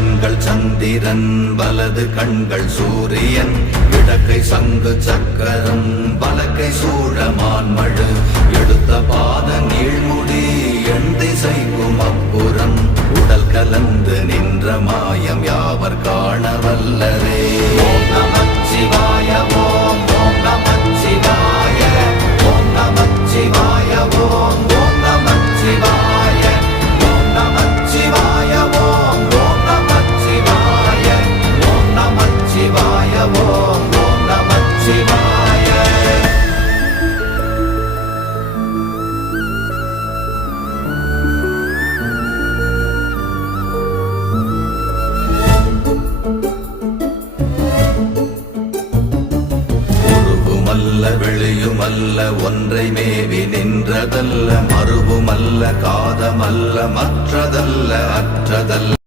கண்கள் சந்திரன் வலது கண்கள் சூரியன் இடக்கை சங்கு சக்கரம் வலக்கை சூழமான்மழு எடுத்த பாத நீழ்முடி எண் திசைக்கும் அப்புறம் உடல் கலந்து நின்ற மாயம் யாவர் காண வல்லரே. ஓம் நமச்சிவாய ஓம் ஓம் நமச்சிவாய ஓம் நமச்சிவாய ஓம் ஓம் நமச்சிவாய ஓம் நமச்சிவாய ஓம் ஓம் நமச்சிவாய ஓம் நமச்சிவாய ஓம் ஓம் நமச்சிவாய. வெளியுமல்ல ஒன்றை மேவி நின்றதல்ல மறுவுமல்ல காதமல்ல மற்றதல்ல அற்றதல்ல